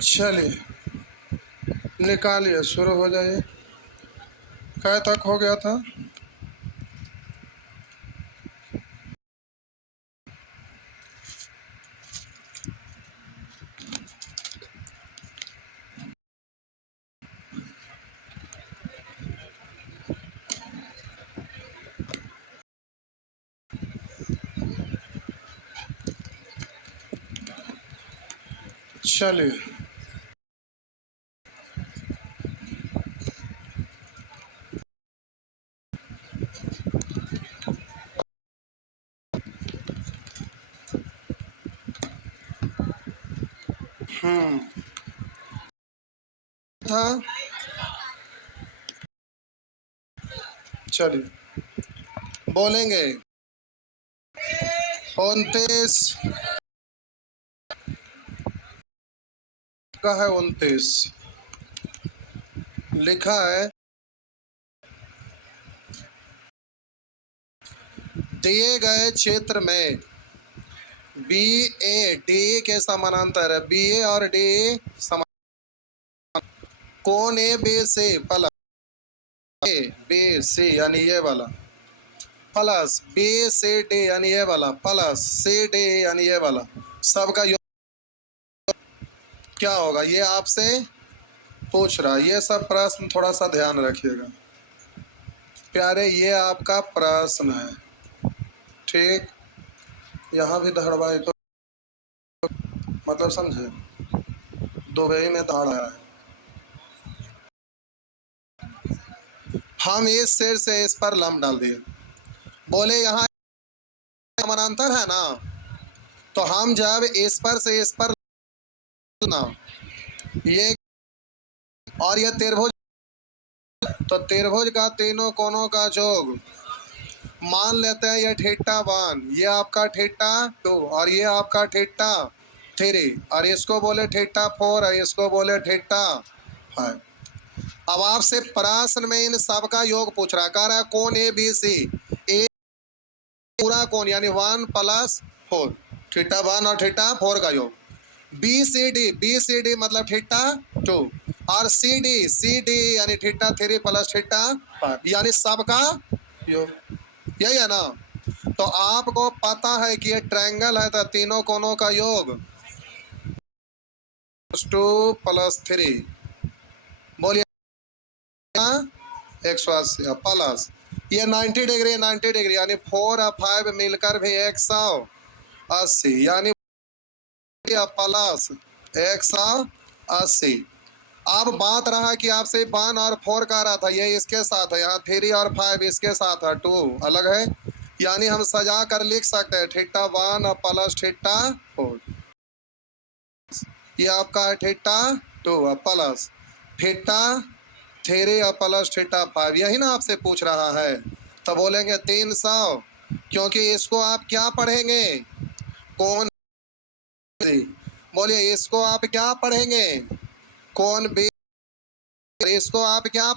चलिए निकालिए, शुरू हो जाइए। क्या तक हो गया था? चलिए था। चलिए बोलेंगे 29 का है। 29 लिखा है, दिए गए क्षेत्र में बी ए डी के समानांतर है। बी ए और डी समान, कौन A B C plus A B C यानी ये वाला प्लस बी सी डी यानी ये वाला प्लस सी डी यानी ये वाला, सबका योग क्या होगा ये आपसे पूछ रहा। ये सब प्रश्न थोड़ा सा ध्यान रखिएगा प्यारे, ये आपका प्रश्न है। ठीक, यहाँ भी दहड़वाए तो मतलब समझे, दुबई में दहाड़ आया है। हम इस शेर से इस पर लम डाल दिए, बोले यहाँ समानांतर है ना, तो हम जब इस पर से इस पर ना, ये और ये त्रिभुज, तो त्रिभुज का तीनों कोनों का जोग मान लेते हैं। ये थीटा 1, ये आपका थीटा 2 और ये आपका थीटा 3, और इसको बोले थीटा 4 और इसको बोले थीटा 5। अब आपसे प्रश्न में इन सब का योग पूछ रहा, कह रहा है कोण ए बी सी, ए पूरा कोण यानी 1 + 4, थीटा 1 और थीटा 4 का योग। बी सी डी मतलब थीटा 2 और सी डी यानी थीटा 3 + थीटा 5 यानी सबका योग, यही है ना। तो आपको पता है कि ये ट्रायंगल है, तो तीनों कोनों का योग 2 + 3 बोलिए 180 प्लस ये 90 डिग्री 90 डिग्री यानी 4 और 5 मिलकर भी 180 यानी प्लस 180। अब बात रहा कि आपसे 1 और 4 का रहा था, ये इसके साथ है, यहाँ 3 और 5 इसके साथ है, 2 अलग है, यानी हम सजा कर लिख सकते हैं थीटा 1 और प्लस थीटा 4। ये आपका है थीटा 2 और प्लस थीटा 3 और प्लस थीटा 5, यही ना आपसे पूछ रहा है। तो बोलेंगे 300, क्योंकि इसको आप क्या पढ़ेंगे, कौन, बोलिए इसको आप क्या पढ़ेंगे, कौन बी, इसको आप क्या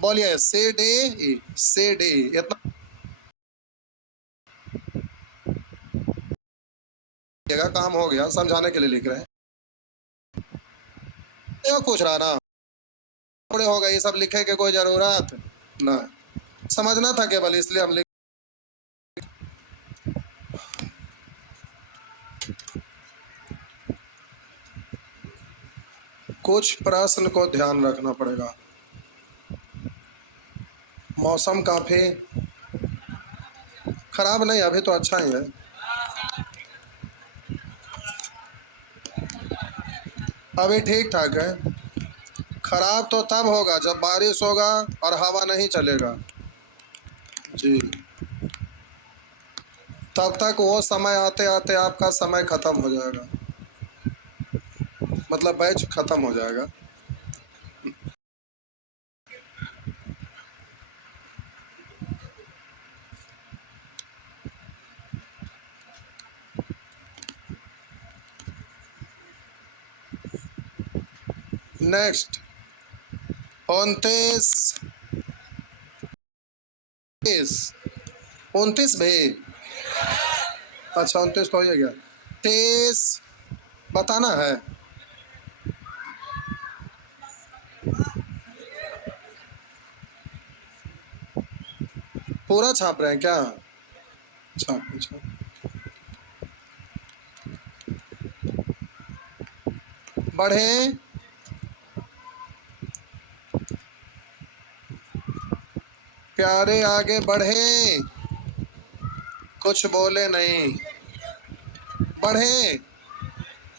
बोलिए सी डी, सी डी इतना काम हो गया, समझाने के लिए लिख रहे हैं। ये पूछ रहा ना, थोड़े हो गए, ये सब लिखे के कोई जरूरत ना, समझना था केवल, इसलिए हम लिख। कुछ प्रश्न को ध्यान रखना पड़ेगा। मौसम काफी खराब नहीं, अभी तो अच्छा ही है। अभी ठीक ठाक है। खराब तो तब होगा जब बारिश होगा और हवा नहीं चलेगा जी, तब तक वो समय आते आते आपका समय खत्म हो जाएगा, मतलब बैच खत्म हो जाएगा। नेक्स्ट 29 29 भी, अच्छा 29 तो हो गया। 30 बताना है, पूरा छाप रहे हैं क्या? छाप छाप। बढ़े, प्यारे आगे बढ़े, कुछ बोले नहीं, बढ़े,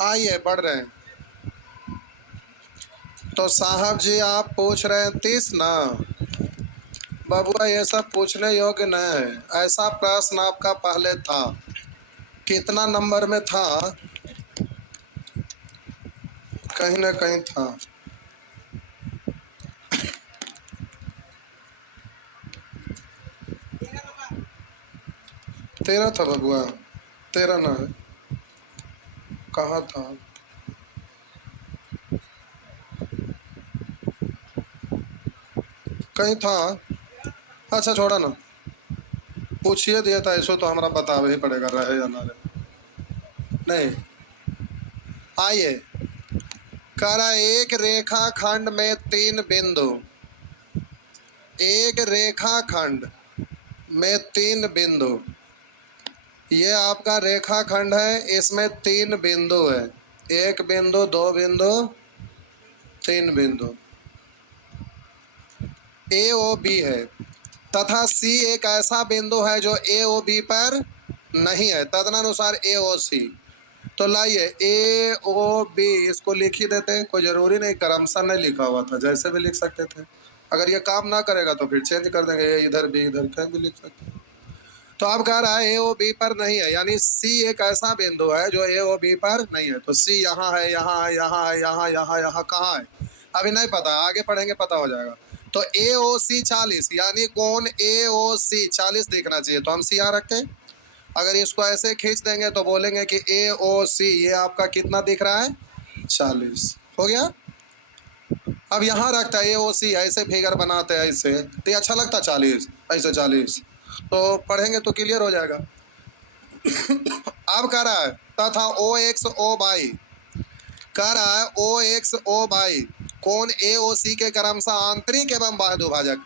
आइए बढ़ रहे हैं। तो साहब जी आप पूछ रहे हैं 30 ना? बबुआ ये सब पूछने योग्य नहीं है। ऐसा प्रश्न आपका पहले था, कितना नंबर में था? कहीं ना कहीं था। 13 था बबुआ, 13 ना है, कहाँ था? कहीं था। अच्छा छोड़ा ना, पूछिए दिया था ऐसो तो हमारा बतावे ही पड़ेगा, रहे या ना रहे। नहीं, आइए। कह रहा एक रेखाखंड में 3 बिंदु, एक रेखाखंड में 3 बिंदु, ये आपका रेखाखंड है, इसमें 3 बिंदु है, 1 बिंदु, 2 बिंदु, 3 बिंदु, ए ओ बी है, तथा सी एक ऐसा बिंदु है जो ए ओ बी पर नहीं है, तदनुसार ए ओ सी। तो लाइए ए ओ बी इसको लिख ही देते हैं, कोई जरूरी नहीं क्रमशः नहीं लिखा हुआ था, जैसे भी लिख सकते थे। अगर ये काम ना करेगा तो फिर चेंज कर देंगे, ए इधर बी इधर, कहीं भी लिख सकते हैं। तो अब कह रहा है ए ओ बी पर नहीं है, यानी सी एक ऐसा बिंदु है जो ए ओ बी पर नहीं है। तो सी यहाँ है, यहाँ है, यहाँ है, यहाँ यहाँ यहाँ कहाँ है अभी नहीं पता, आगे पढ़ेंगे पता हो जाएगा। तो ए ओ सी 40, यानी कोण ए ओ सी 40 दिखना चाहिए, तो हम सी यहाँ रखते हैं। अगर इसको ऐसे खींच देंगे तो बोलेंगे कि ए ओ सी ये आपका कितना दिख रहा है? 40 हो गया। अब यहाँ रखता है ए ओ सी, ऐसे फिगर बनाते हैं ऐसे, तो ये अच्छा लगता 40, ऐसे 40, तो पढ़ेंगे तो क्लियर हो जाएगा। अब कह रहा है तथा ओ एक्स ओ बाई, कह रहा है ओ एक्स ओ बाई कोण ए ओ सी के क्रमशः आंतरिक एवं बाह्य दुभाजक।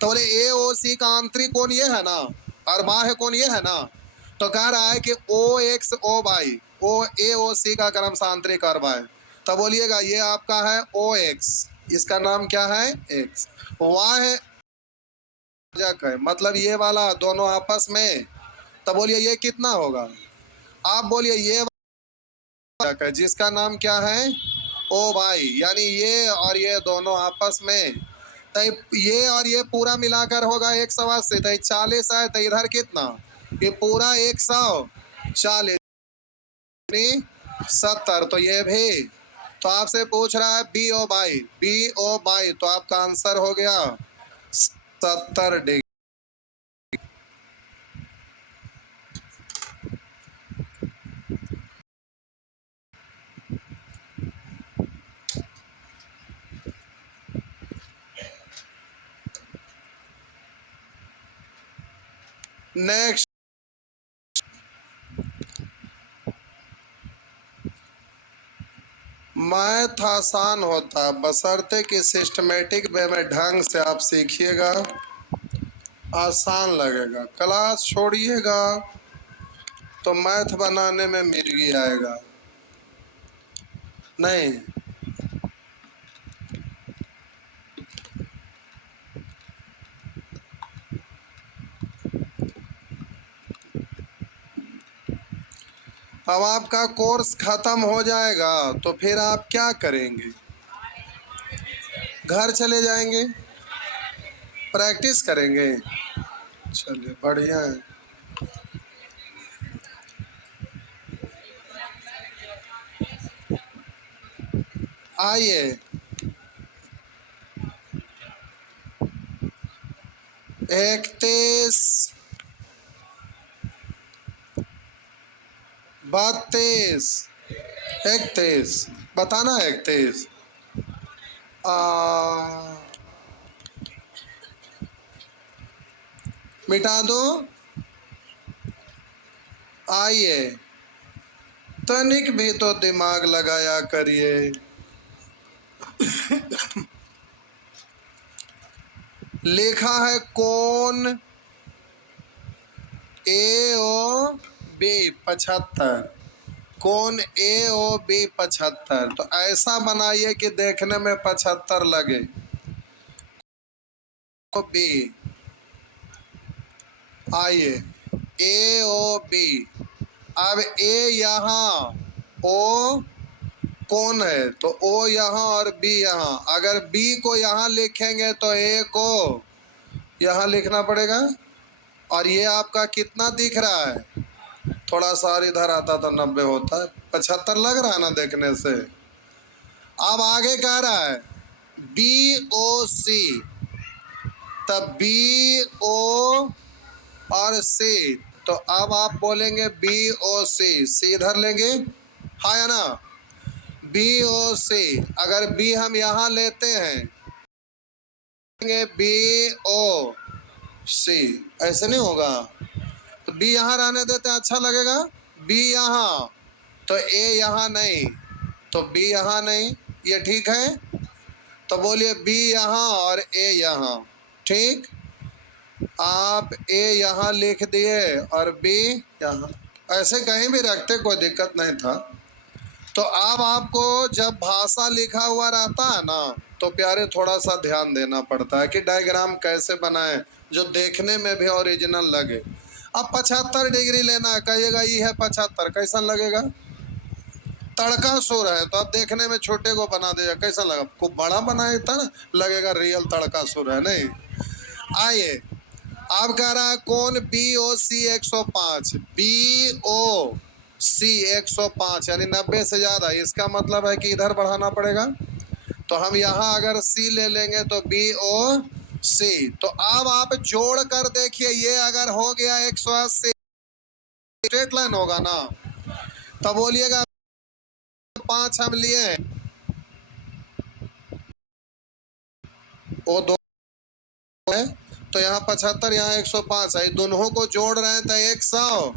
तो बोले ए ओ सी का आंतरिक कोण ये है ना, और बाह्य कोण ये है ना, तो कह रहा है कि ओ x O by, O A O सी का क्रमशः आंतरिक और बाह्य। तो बोलिएगा ये आपका है ओ एक्स, इसका नाम क्या है? एक्स। वाह्य है मतलब ये वाला दोनों आपस में, तो बोलिए ये कितना होगा? आप बोलिए ये है जिसका नाम क्या है? ओ भाई, यानी ये और ये दोनों आपस में, तो ये और ये पूरा मिलाकर होगा 180, तो 40 है, तो इधर कितना? ये पूरा 140, 70, तो ये भी। तो आपसे पूछ रहा है B O by, B O by, तो आपका आंसर हो गया 70 डिग्री। नेक्स्ट, मैथ आसान होता बशर्ते कि सिस्टमेटिक वे में ढंग से आप सीखिएगा, आसान लगेगा। क्लास छोड़िएगा तो मैथ बनाने में मिर्गी आएगा। नहीं, अब आपका कोर्स खत्म हो जाएगा तो फिर आप क्या करेंगे? घर चले जाएंगे, प्रैक्टिस करेंगे। चलिए बढ़िया है। आइए 31, 32, 31 बताना है, 31 मिटा दो। आइए तनिक भी तो दिमाग लगाया करिए। लिखा है कोण ए ओ बी 75, कोण ए ओ बी 75। तो ऐसा बनाइए कि देखने में 75 लगे। ओ बी, आइए ए ओ बी। अब ए यहाँ, ओ कौन है तो ओ यहाँ और बी यहाँ। अगर बी को यहाँ लिखेंगे तो ए को यहाँ लिखना पड़ेगा। और ये आपका कितना दिख रहा है? थोड़ा सा और इधर आता तो 90 होता है। 75 लग रहा है ना देखने से। अब आगे कह रहा है बी ओ सी, तब बी ओ और सी। तो अब आप बोलेंगे बी ओ सी, सी इधर लेंगे, हाँ या ना? बी ओ सी। अगर बी हम यहाँ लेते हैं, बी ओ सी, ऐसे नहीं होगा। तो बी यहाँ रहने देते हैं, अच्छा लगेगा। बी यहाँ तो ए यहाँ नहीं, तो बी यहाँ नहीं, ये ठीक है। तो बोलिए बी यहाँ और ए यहाँ, ठीक। आप ए यहाँ लिख दिए और बी यहाँ, ऐसे कहीं भी रखते कोई दिक्कत नहीं था। तो अब आपको जब भाषा लिखा हुआ रहता है ना, तो प्यारे थोड़ा सा ध्यान देना पड़ता है कि डायग्राम कैसे बनाएं जो देखने में भी ओरिजिनल लगे। अब 75 डिग्री लेना है, कहिएगा ये है 75, कैसा लगेगा? तड़का सूर है तो अब देखने में छोटे को बना देगा, कैसा लगा? खूब बड़ा बनाए था ना, लगेगा रियल तड़का सूर है, नहीं। आइए अब कह रहा है कौन बी ओ सी 105, बी ओ सी 105 यानी 90 से ज्यादा। इसका मतलब है कि इधर बढ़ाना पड़ेगा। तो हम यहाँ अगर सी ले लेंगे तो बी ओ सी। तो अब आप जोड़ कर देखिए, ये अगर हो गया 180, स्ट्रेट लाइन होगा ना। तब बोलिएगा 5 हम लिए हैं, वो दो है, तो यहाँ 75, यहाँ 105 है, दोनों को जोड़ रहे हैं तो 100,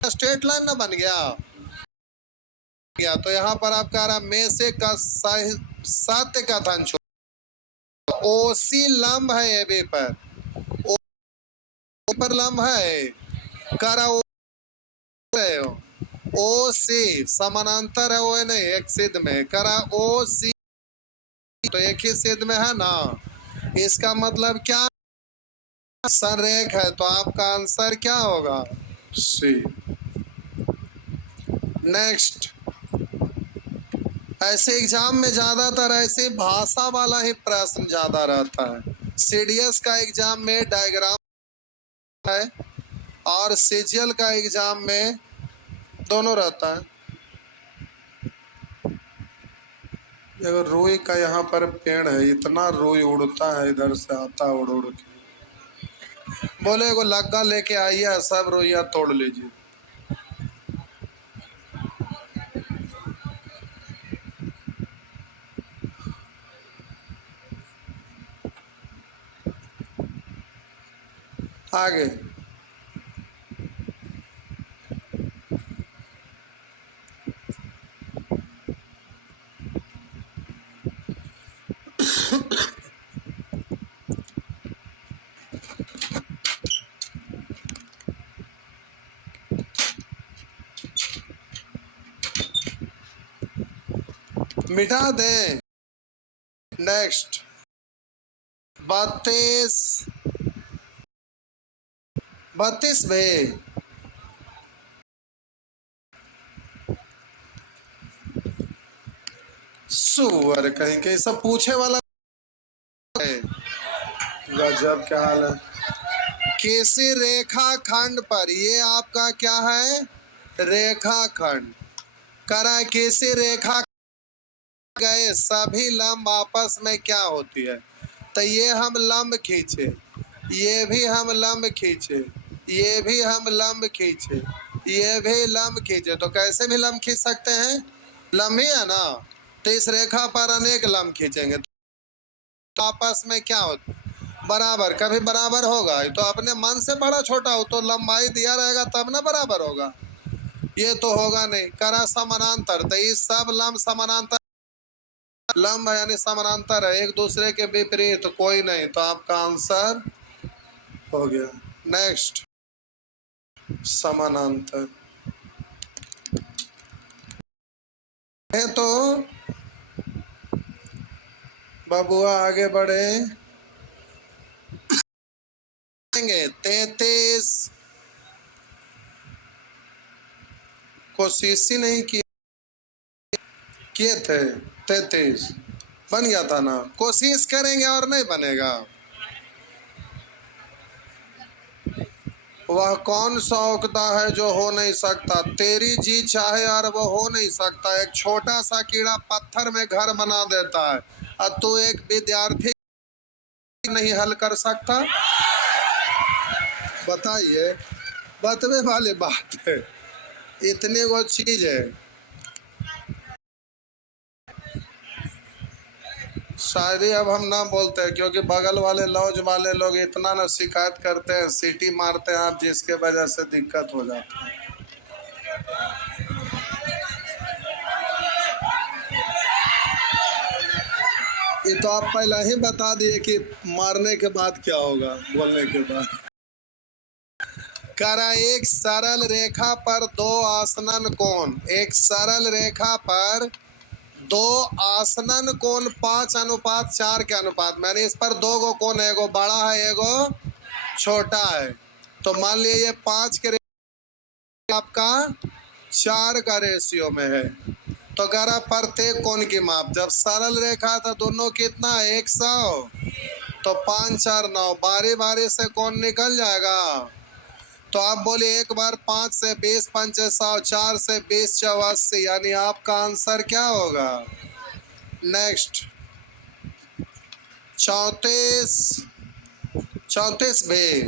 स्ट्रेट लाइन ना बन गया। तो यहाँ पर आप कह रहा में से का सत्य कथन छोड़, ओसी लंब है ए बी पर, ओ पर लंब है, करा ओ सी समानांतर है, वो है नहीं एक सिद्ध में, करा ओ सी तो एक ही सिद्ध में है ना। इसका मतलब क्या? संरेख है, तो आपका आंसर क्या होगा? सी। नेक्स्ट, ऐसे एग्जाम में ज्यादातर ऐसे भाषा वाला ही प्रश्न ज्यादा रहता है। सीडीएस का एग्जाम में डायग्राम है और सीजीएल का एग्जाम में दोनों रहता है। अगर रुई का यहाँ पर पेड़ है, इतना रुई उड़ता है, इधर से आता उड़ उड़ के। बोले को लग्गा लेके आइए, सब रुइया तोड़ लीजिए। आगे मिटा दें। नेक्स्ट 32, 32 में सुअर कहीं के सब पूछे वाला है। गजब क्या हाल है। किसी रेखा खंड पर, ये आपका क्या है? रेखा खंड। करा किसी रेखा गए सभी लंब आपस में क्या होती है? तो ये हम लंब खींचे, ये भी हम लंब खींचे, ये भी हम लंब खींचे, ये भी लंब खींचे। तो कैसे भी लंब खींच सकते हैं, लंब ही है ना। तो इस रेखा पर अनेक लंब खींचेंगे तो आपस में क्या होता? बराबर। कभी बराबर होगा तो अपने मन से बड़ा छोटा हो तो लंबाई दिया रहेगा तब ना बराबर होगा, ये तो होगा नहीं। करा समानांतर, तो इस सब लंब समानांतर, लंब यानी समानांतर है, एक दूसरे के विपरीत कोई नहीं। तो आपका आंसर हो गया। नेक्स्ट समानांतर है। तो बबुआ आगे बढ़े। 33 कोशिश ही नहीं किए थे। 33 बन गया था ना। कोशिश करेंगे और नहीं बनेगा। वह कौन सा औकदा है जो हो नहीं सकता। तेरी जी चाहे और वो हो नहीं सकता। एक छोटा सा कीड़ा पत्थर में घर बना देता है और तू एक विद्यार्थी नहीं हल कर सकता। बताइए, बतवे वाली बात है। इतनी वो चीज है। शायरी अब हम ना बोलते हैं क्योंकि बगल वाले लॉज वाले लोग इतना ना शिकायत करते हैं, सीटी मारते हैं आप, जिसके वजह से दिक्कत हो जाती है। ये तो आप पहले ही बता दिए कि मारने के बाद क्या होगा, बोलने के बाद। करा एक सरल रेखा पर दो आसनन कोण। एक सरल रेखा पर दो आसनन कोण 5:4 के अनुपात। मैंने इस पर दो गो कोण है, एगो बड़ा है एगो छोटा है। तो मान लीजिए ये 5 के आपका 4 का रेशियो में है। तो करा प्रत्येक कोण की माप। जब सरल रेखा था दोनों कितना 100, तो 5 4 9 बारी बारी से कोण निकल जाएगा। तो आप बोले एक बार 5 से 20 5 100, 4 से 20 84, यानी आपका आंसर क्या होगा। नेक्स्ट 34 भी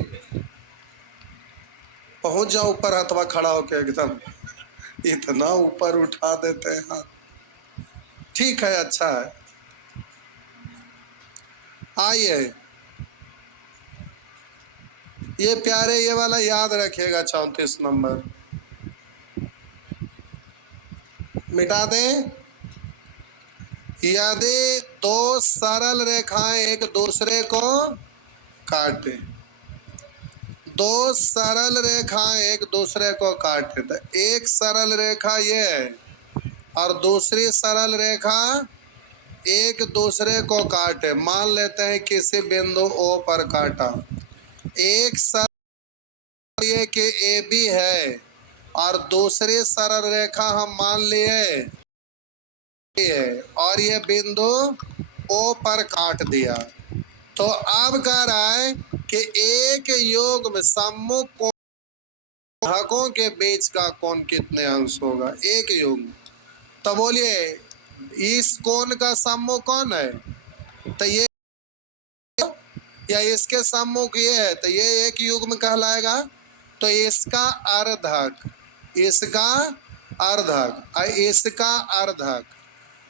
पहुंच जाओ ऊपर, हथवा खड़ा होके एकदम इतना ऊपर उठा देते हैं हाथ। ठीक है, अच्छा है। आइए ये प्यारे, ये वाला याद रखिएगा। 34 नंबर मिटा दें। यदि दो सरल रेखाएं एक दूसरे को काटे, दो सरल रेखाएं एक दूसरे को काटे, तो एक सरल रेखा ये है और दूसरी सरल रेखा एक दूसरे को काटे। मान लेते हैं किसी बिंदु O पर काटा। एक सरल ये कि AB है और दूसरी सरल रेखा हम मान लिए है और ये बिंदु O पर काट दिया। तो अब कह रहा है कि एक युग्म सम्मुख कोणों के बीच का कोण कितने अंश होगा। एक युग्म। तो बोलिए इस कोण का सम्मुख कौन है, तो ये या इसके सम्मुख ये है, तो ये एक युग्म कहलाएगा। तो इसका अर्धक, इसका अर्धक और इसका अर्धक।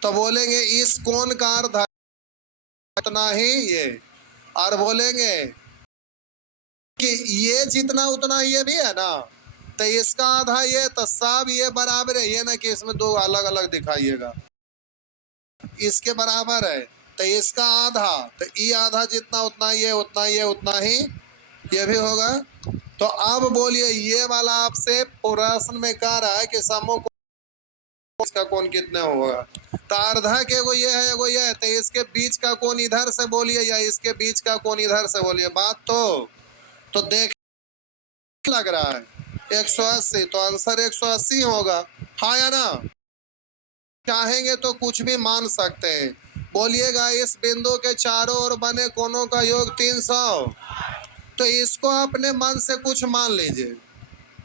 तो बोलेंगे इस कोण का अर्धक उतना ही ये, और बोलेंगे कि ये जितना उतना ये भी है ना, तो इसका आधा ये, तो सब ये बराबर है। ये ना कि इसमें दो अलग अलग दिखाइएगा। इसके बराबर है तो इसका आधा, तो ये आधा जितना उतना ये, उतना ये, उतना ही ये भी होगा। तो अब बोलिए ये वाला आपसे प्रश्न में कह रहा है कि समूह का कोण कितने होगा। तो अर्धा के एगो ये है एगो ये है, तो इसके बीच का कोण इधर से बोलिए या इसके बीच का कोण इधर से बोलिए। बात तो देख लग रहा है 180, तो आंसर 180 होगा। हाँ या ना। चाहेंगे तो कुछ भी मान सकते हैं। बोलिएगा इस बिंदु के चारों ओर बने कोणों का योग 300। तो इसको अपने मन से कुछ मान लीजिए।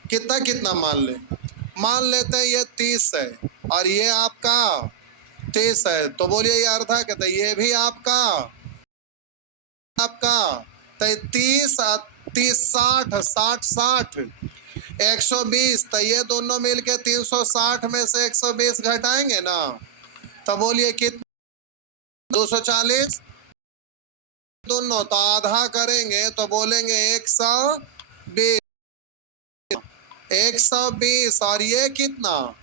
कितना कितना मान ले। मान लेते हैं ये 30 है और ये आपका 30 है। तो बोलिए ये अर्धा कहते हैं, ये भी आपका आपका 33 30 60 60 60 120। तो ये दोनों मिलके 360 में से 120 घटाएंगे ना, तो बोलिए कितना 240। दोनों तो आधा करेंगे तो बोलेंगे 120 120 और ये कितना,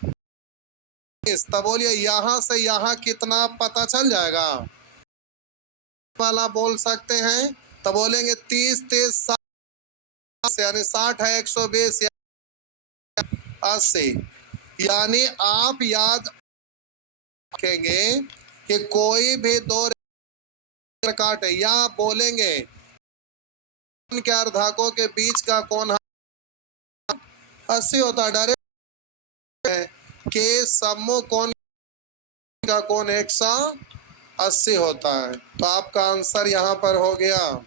तो बोलिए यहां से यहां कितना पता चल जाएगा वाला बोल सकते हैं। तो बोलेंगे 30 30 60 यानी 60 है 120। 80। यानी आप याद रखेंगे कि कोई भी दो काट या बोलेंगे के अर्धाकों के बीच का कोण 80 होता है। डायरेक्ट के सम्मुख कोण का कोण 180 होता है। तो आपका आंसर यहां पर हो गया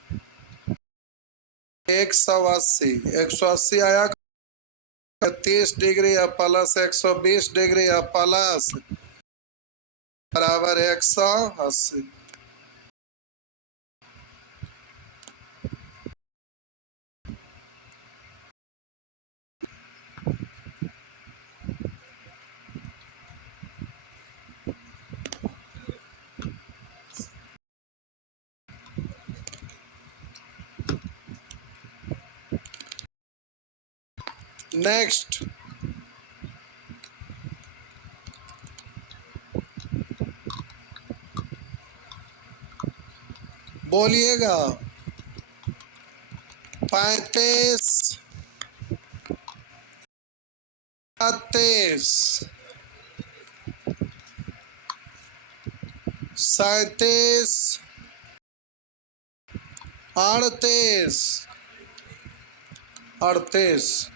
180। 180 आया 30 डिग्री या प्लस 120 डिग्री या प्लस बराबर 180। नेक्स्ट बोलिएगा 35 37 38 38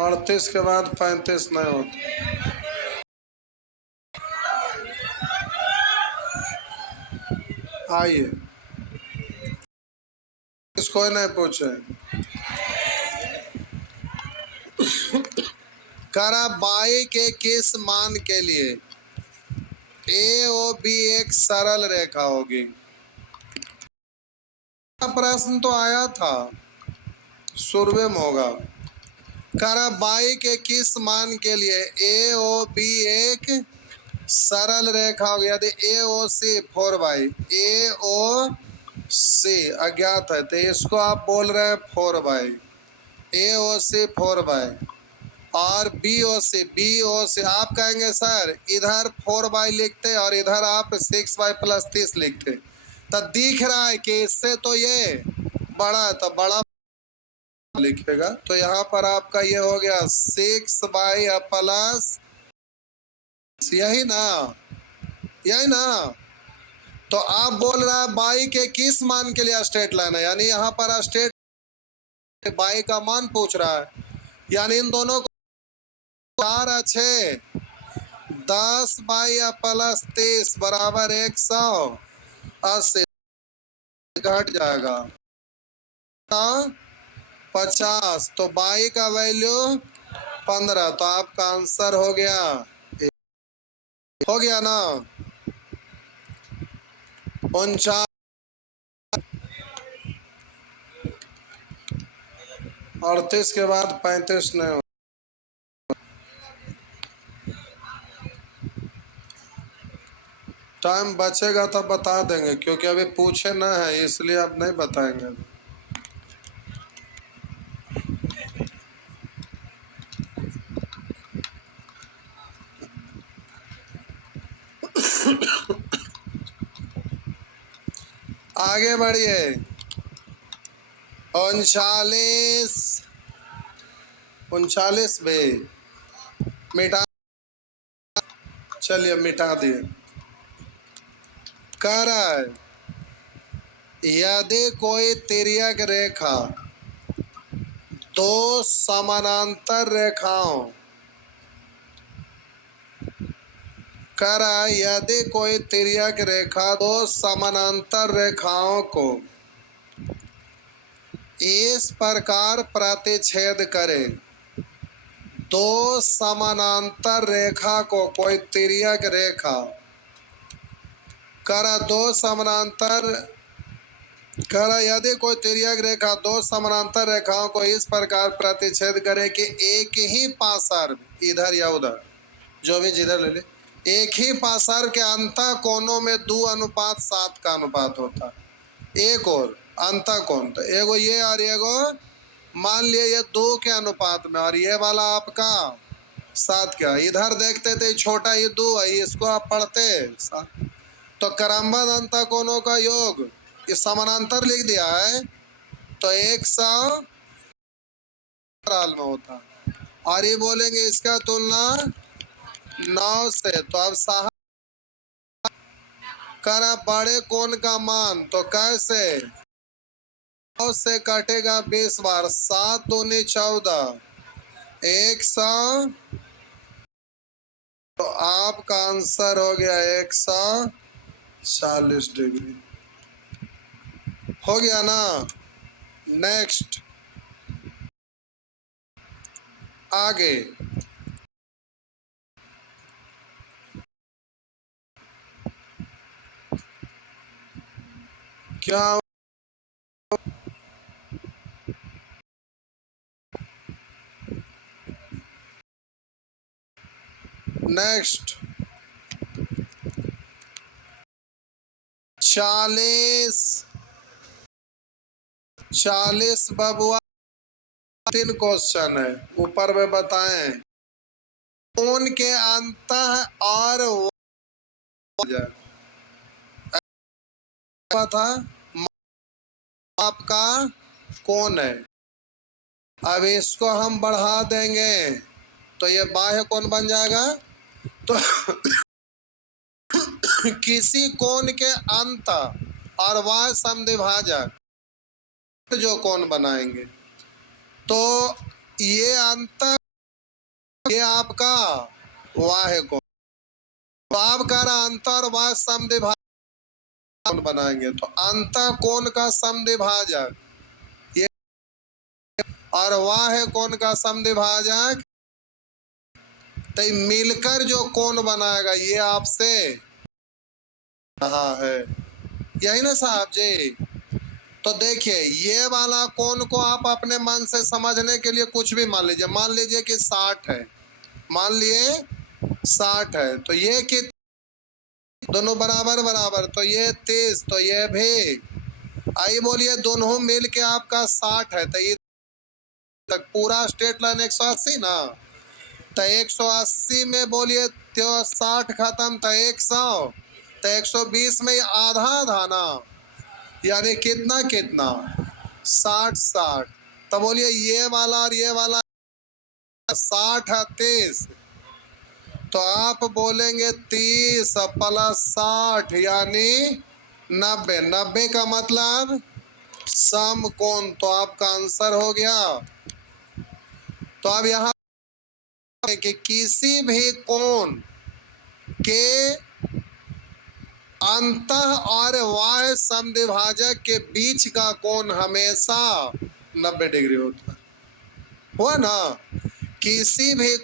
38 के बाद 35 नहीं होता। आइए इसको नहीं पूछे करा बाई के किस मान के लिए ए ओ बी एक सरल रेखा होगी। प्रश्न तो आया था शुरू में होगा। करा बाई के किस मान के लिए ए ओ बी एक सरल रेखा होगी। यदि ए O C 4 by A O सी अज्ञात है तो इसको आप बोल रहे हैं 4 by A O C 4 by और बी ओ सी आप कहेंगे सर इधर 4 बाई लिखते और इधर आप 6 बाई प्लस 30 लिखते तो दिख रहा है कि इससे तो ये बड़ा है तो बड़ा लिखेगा। तो यहाँ पर आपका ये हो गया 6 बाई प्लस यही ना यही ना। तो आप बोल रहा है बाई के किस मान के लिए स्ट्रेट लाइन है यानी यहाँ पर स्ट्रेट बाई का मान पूछ रहा है। यानी इन दोनों को 4 10 बाई प्लस 30 बराबर 180 घट जाएगा 50। तो बाई का वैल्यू 15। तो आपका आंसर हो गया ना 49। 38 के बाद 35 नहीं हो। टाइम बचेगा तब बता देंगे क्योंकि अभी पूछे ना है इसलिए अब नहीं बताएंगे। आगे बढ़िए 39 बे मिटा चलिए मिटा दिए। कह रहा है यदि कोई तिर्यक रेखा दो समानांतर रेखाओं कह रहा है यदि कोई तिर्यक रेखा दो समानांतर रेखाओं को इस प्रकार प्रतिच्छेद करे। दो समानांतर रेखा को कोई तिर्यक रेखा करा दो समानांतर करा यदि कोई तिर्यक रेखा दो समानांतर रेखाओं को इस प्रकार प्रतिच्छेद करे कि एक ही पार्श्व इधर या उधर जो भी जिधर ले ले एक ही पार्श्व के अंत कोणों में 2:7 का अनुपात होता है। एक और अंत कोण तो एगो ये और एगो मान लिए ये 2 के अनुपात में और ये वाला आपका 7 का। इधर देखते थे छोटा ये 2 है इसको आप पढ़ते 7 तो क्रमबद्ध अंतःकोणों का योग इस समानांतर लिख दिया है तो 100 में होता है। और ये बोलेंगे इसका तुलना 9 से, तो अब साहब करा बड़े कोण का मान, तो कैसे 9 से कटेगा 20 बार, 7 दूनी 14, 100, तो आपका आंसर हो गया 140 डिग्री। हो गया ना। नेक्स्ट आगे क्या नेक्स्ट 40 बबुआ 3 क्वेश्चन है ऊपर में बताएं कोण के अंतः और था आपका कोण है। अब इसको हम बढ़ा देंगे तो ये बाह्य कोण बन जाएगा। तो किसी कोण के अंत और वाह्य समद्विभाजक जो कोण बनाएंगे तो ये अंत, ये आपका वाह्य कोण, तो आपका अंतर वाह्य समद्विभाजक कोण बनाएंगे तो अंत कोण का समद्विभाजक ये और वाह्य कोण का समद्विभाजक, तो मिलकर जो कोण बनाएगा ये आपसे रहा है, यही ना साहब जी। तो देखिए ये वाला कोण को आप अपने मन से समझने के लिए कुछ भी मान लीजिए कि 60 है, मान लिए 60 है, तो ये कि दोनों बराबर बराबर, तो ये 30, तो ये भी आइए बोलिए दोनों मिल के आपका 60 है, तो ये तक पूरा स्ट्रेट लाइन 180 ना, तो 180 में बोलिए तो 60 खत्म, तो 100, तो 120 में आधा आधा ना, यानी कितना कितना 60, तो बोलिए ये वाला और ये वाला 60 है 30, तो आप बोलेंगे 30 प्लस 60 यानी 90, 90 का मतलब समकोण, तो आपका आंसर हो गया। तो अब यहाँ कि किसी भी कोण के अंतः और वाह्य समद्विभाजक के बीच का कोण हमेशा 90 डिग्री होता है, हुआ ना। किसी भी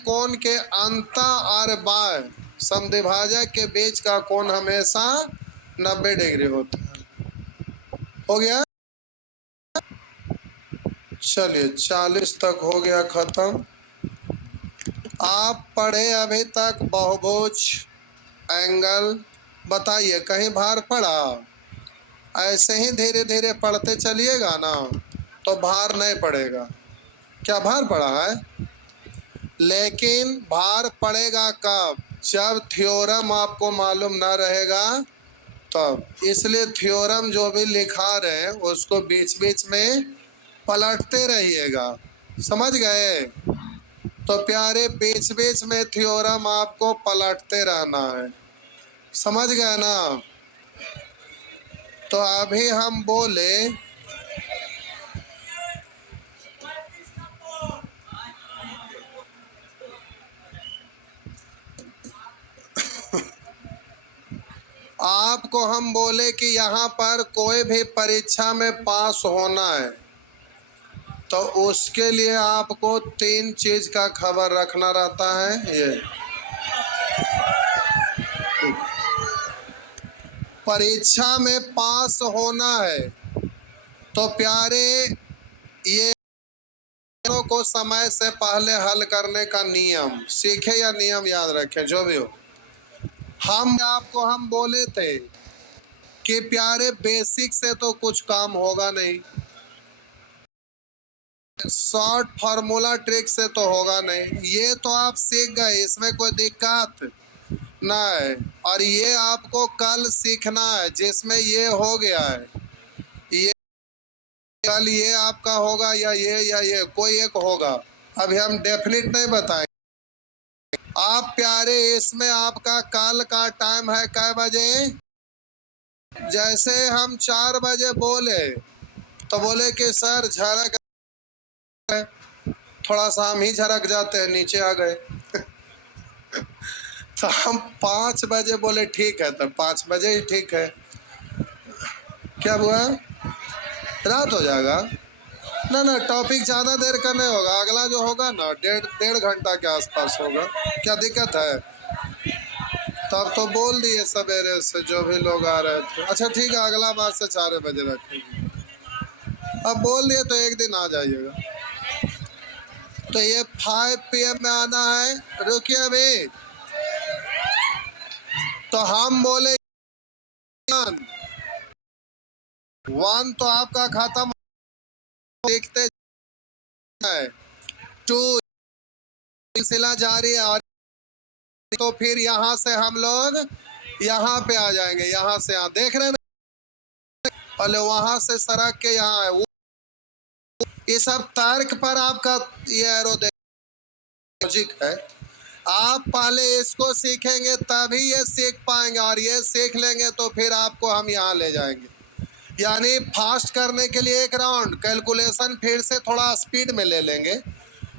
कोण के अंतः और वाह्य समद्विभाजक के बीच का कोण हमेशा 90 डिग्री होता है। हो गया। चलिए 40 तक हो गया खत्म। आप पढ़े अभी तक बहुभुज, एंगल, बताइए कहीं भार पड़ा? ऐसे ही धीरे धीरे पढ़ते चलिएगा ना तो भार नहीं पड़ेगा। क्या भार पड़ा है? लेकिन भार पड़ेगा कब? जब थ्योरम आपको मालूम ना रहेगा तब। इसलिए थ्योरम जो भी लिखा रहे हैं उसको बीच बीच में पलटते रहिएगा, समझ गए? तो प्यारे बीच बीच में थ्योरम आपको पलटते रहना है, समझ गए ना। तो अभी हम बोले आपको हम बोले कि यहाँ पर कोई भी परीक्षा में पास होना है तो उसके लिए आपको 3 चीज का खबर रखना रहता है। ये परीक्षा में पास होना है तो प्यारे ये को समय से पहले हल करने का नियम सीखे या नियम याद रखें, जो भी हो। हम बोले थे कि प्यारे बेसिक से तो कुछ काम होगा नहीं, शॉर्ट फार्मूला ट्रिक से तो होगा नहीं, ये तो आप सीख गए, इसमें कोई दिक्कत नहीं। और ये आपको कल सीखना है, जिसमें ये हो गया है, ये कल ये आपका होगा या ये कोई एक होगा। अभी हम डेफिनेट नहीं बताएंगे। आप प्यारे, इसमें आपका कल का टाइम है कै बजे? जैसे हम 4 बजे बोले तो बोले कि सर झरक है, थोड़ा सा हम ही झरक जाते हैं, नीचे आ गए। तो हम 5 बजे बोले ठीक है, तो 5 बजे ही ठीक है। क्या हुआ? रात हो जाएगा ना ना, टॉपिक ज़्यादा देर का नहीं होगा, अगला जो होगा ना डेढ़ घंटा के आसपास होगा। क्या दिक्कत है? तब तो बोल दिए सवेरे से जो भी लोग आ रहे थे। अच्छा ठीक है, अगला बार से 4 बजे रखेंगे। अब बोल दिए तो एक दिन आ जाइएगा। तो ये 5 PM में आना है। रुकिए अभी, तो हम बोले 1 तो आपका खत्म, देखते है 2 सिलसिला जारी है। और तो फिर यहाँ से हम लोग यहाँ पे आ जाएंगे, यहाँ से यहाँ देख रहे हैं ना, पहले वहां से सड़क के यहाँ है। ये सब तर्क पर आपका ये एरो लॉजिक है। आप पहले इसको सीखेंगे तभी ये सीख पाएंगे, और ये सीख लेंगे तो फिर आपको हम यहाँ ले जाएंगे। यानी फास्ट करने के लिए एक राउंड कैलकुलेशन फिर से थोड़ा स्पीड में ले लेंगे।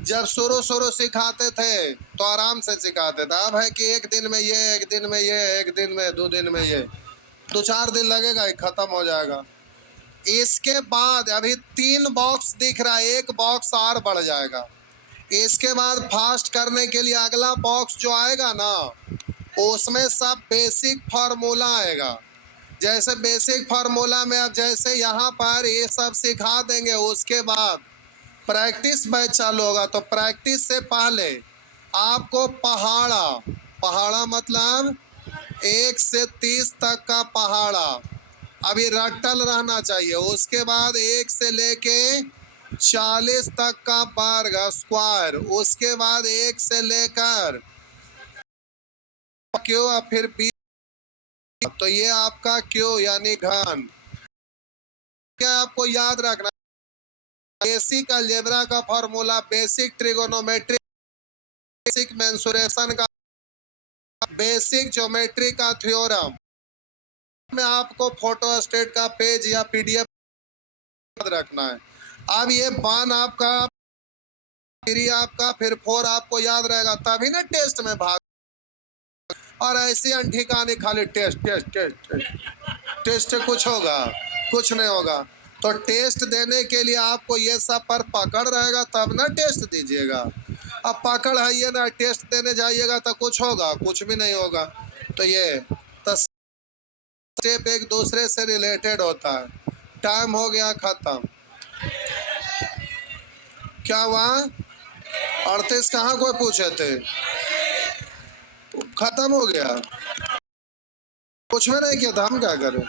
जब शुरू सिखाते थे तो आराम से सिखाते थे। अब है कि एक दिन में ये, एक दिन में ये, एक दिन में 2 दिन में ये, 2-4 दिन लगेगा, खत्म हो जाएगा। इसके बाद अभी 3 बॉक्स दिख रहा है, एक बॉक्स और बढ़ जाएगा। इसके बाद फास्ट करने के लिए अगला बॉक्स जो आएगा ना, उसमें सब बेसिक फार्मूला आएगा। जैसे बेसिक फार्मूला में अब जैसे यहाँ पर ये सब सिखा देंगे, उसके बाद प्रैक्टिस बैच चालू होगा। तो प्रैक्टिस से पहले आपको पहाड़ा मतलब 1 से 30 तक का पहाड़ा अभी रट्टल रहना चाहिए। उसके बाद 1 से लेके 40 तक का वर्ग स्क्वायर, उसके बाद 1 से लेकर क्यों और फिर बी, तो ये आपका क्यों यानी घन। क्या आपको याद रखना, बेसिक अलजेब्रा का formula, basic trigonometry, basic mensuration का, बेसिक ज्योमेट्री का थ्योरम में आपको फोटो स्टेट का पेज या PDF याद रखना है। अब ये 1 आपका, 3 आपका, फिर 4 आपको याद रहेगा, तभी ना टेस्ट में भाग। और ऐसी अनठिकानी खाली test test test test test से कुछ होगा? कुछ नहीं होगा। तो टेस्ट देने के लिए आपको ये सब पर पकड़ रहेगा तब ना टेस्ट दीजिएगा। अब पकड़ है ये ना, टेस्ट देने जाइएगा तो कुछ होगा? कुछ भी नहीं होगा। तो ये तो स्टेप एक दूसरे से रिलेटेड होता है। टाइम हो गया खत्म। क्या हुआ? 38 कहाँ कोई पूछे थे? खत्म हो गया, कुछ भी नहीं किया था, हम क्या करें?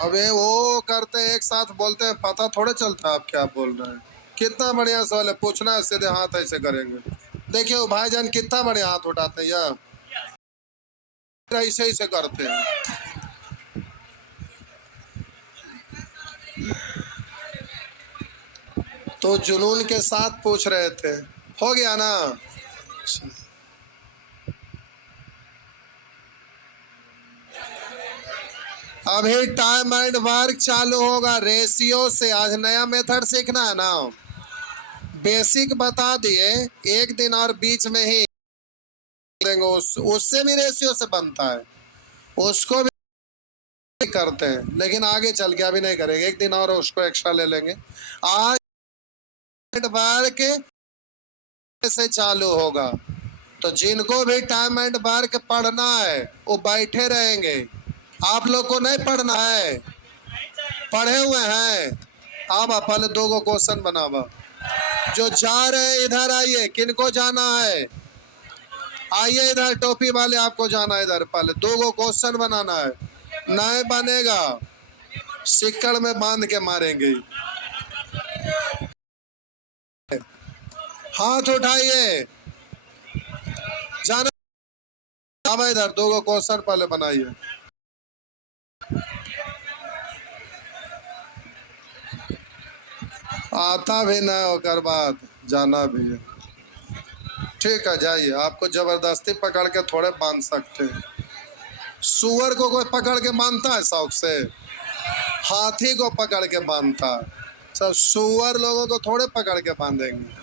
अबे वो करते एक साथ बोलते हैं, पता थोड़े चलता आप क्या बोल रहे हैं। कितना बढ़िया सवाल है, पूछना है सीधे हाथ ऐसे करेंगे। देखिए वो भाईजान कितना बढ़िया हाथ उठाते हैं, यार ऐसे ऐसे करते हैं। तो जुनून के साथ पूछ रहे थे, हो गया ना? अभी टाइम एंड वर्क चालू होगा रेशियो से। आज नया मेथड सीखना है ना, बेसिक बता दिए, एक दिन और बीच में ही देंगे, उससे भी रेशियो से बनता है, उसको भी करते हैं, लेकिन आगे चल के अभी नहीं करेंगे, एक दिन और उसको एक्स्ट्रा ले लेंगे। आज वर्क से चालू होगा, तो जिनको भी टाइम एंड वर्क पढ़ना है वो बैठे रहेंगे। आप लोग को नहीं पढ़ना है? पढ़े हुए हैं? अब पहले 2 क्वेश्चन बनावा। जो जा रहे हैं इधर आइए, किनको जाना है? आइए इधर, टोपी वाले आपको जाना है इधर। पहले 2 क्वेश्चन बनाना है, नहीं बनेगा सिक्कड़ में बांध के मारेंगे। हाथ उठाइए, जाना। अब इधर दो क्वेश्चन पहले बनाइए। आता भी न होकर बाद जाना भी है। ठीक है, जाइए। आपको जबरदस्ती पकड़ के थोड़े बांध सकते हैं। सुअर को कोई पकड़ के बांधता है शौक से? हाथी को पकड़ के बांधता है। सब सुअर लोगों को थोड़े पकड़ के बांधेंगे।